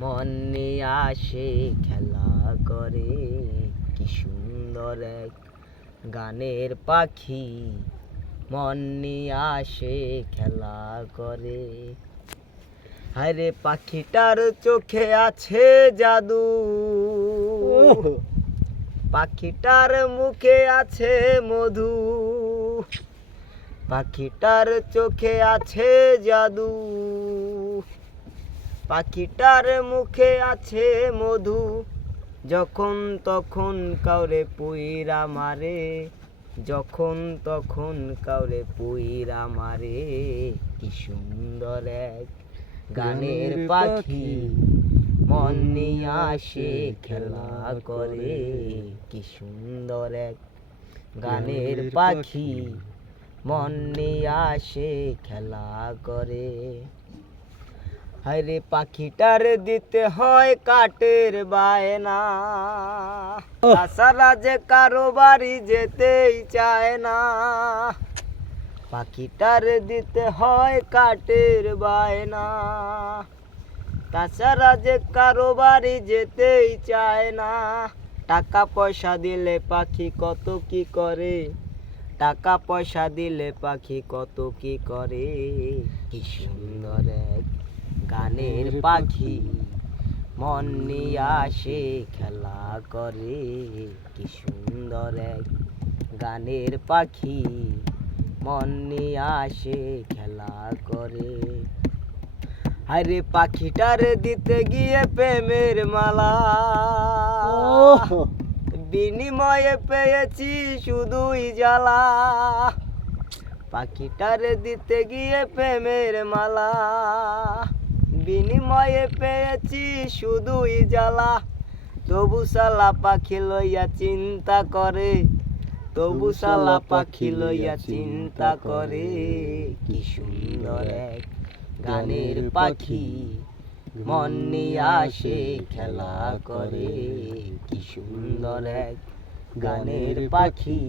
মন নিয়ে আসে খেলা করে, কি সুন্দর এক গানের পাখি মন নিয়ে আসে খেলা করে। হায়রে পাখিটার চোখে আছে জাদু, পাখিটার মুখে আছে মধু, পাখিটার চোখে আছে জাদু, পাখিটার মুখে আছে মধু। যখন তখন কাউরে পুইরা মারে, যখন তখন কাউরে পুইরা মারে, কি সুন্দর এক গানের পাখি মন নিয়ে আসে খেলা করে, কি সুন্দর এক গানের পাখি মন নিয়ে আসে খেলা করে। হায়রে পাখিটার দিতে হয় কাঠের বায়না, তাছাড়া যে কারো বাড়ি যেতেই চায় না। পাখিটার দিতে হয় কাঠের বায়না, তাছাড়া যে কারো বাড়ি যেতেই চায় না। টাকা পয়সা দিলে পাখি কত কি করে, টাকা পয়সা দিলে পাখি কত কি করে, কি সুন্দর এক গানের পাখি মন নিয়ে আসে খেলা করে, কি সুন্দর এক গানের পাখি মন নিয়ে আসে খেলা করে। আরে পাখিটারে দিতে গিয়ে প্রেমের মালা, বিনিময়ে পেয়েছি শুধুই জ্বালা। পাখিটারে দিতে গিয়ে প্রেমের মালা, বিনিময়ে পেয়েছি শুধুই জ্বালা। তবু সালা পাখি লইয়া চিন্তা করে, তবু সালা পাখি লইয়া চিন্তা করে, কি সুন্দর এক গানের পাখি মন নিয়ে আসে খেলা করে, কি সুন্দর এক গানের পাখি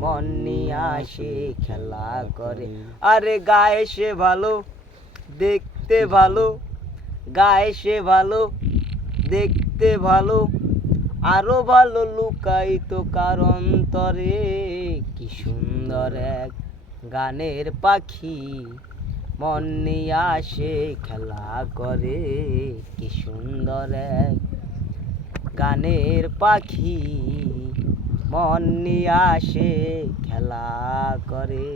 মন নিয়ে আসে খেলা করে। আরে গায়ে সে ভালো, দেখতে ভালো, গায়ে সে ভালো, দেখতে ভালো, আরো ভালো লুকায়িত কার অন্তরে, কি সুন্দর এক গানের পাখি মন নিয়ে আসে খেলা করে, কি সুন্দর এক গানের পাখি মন নিয়ে আসে খেলা করে।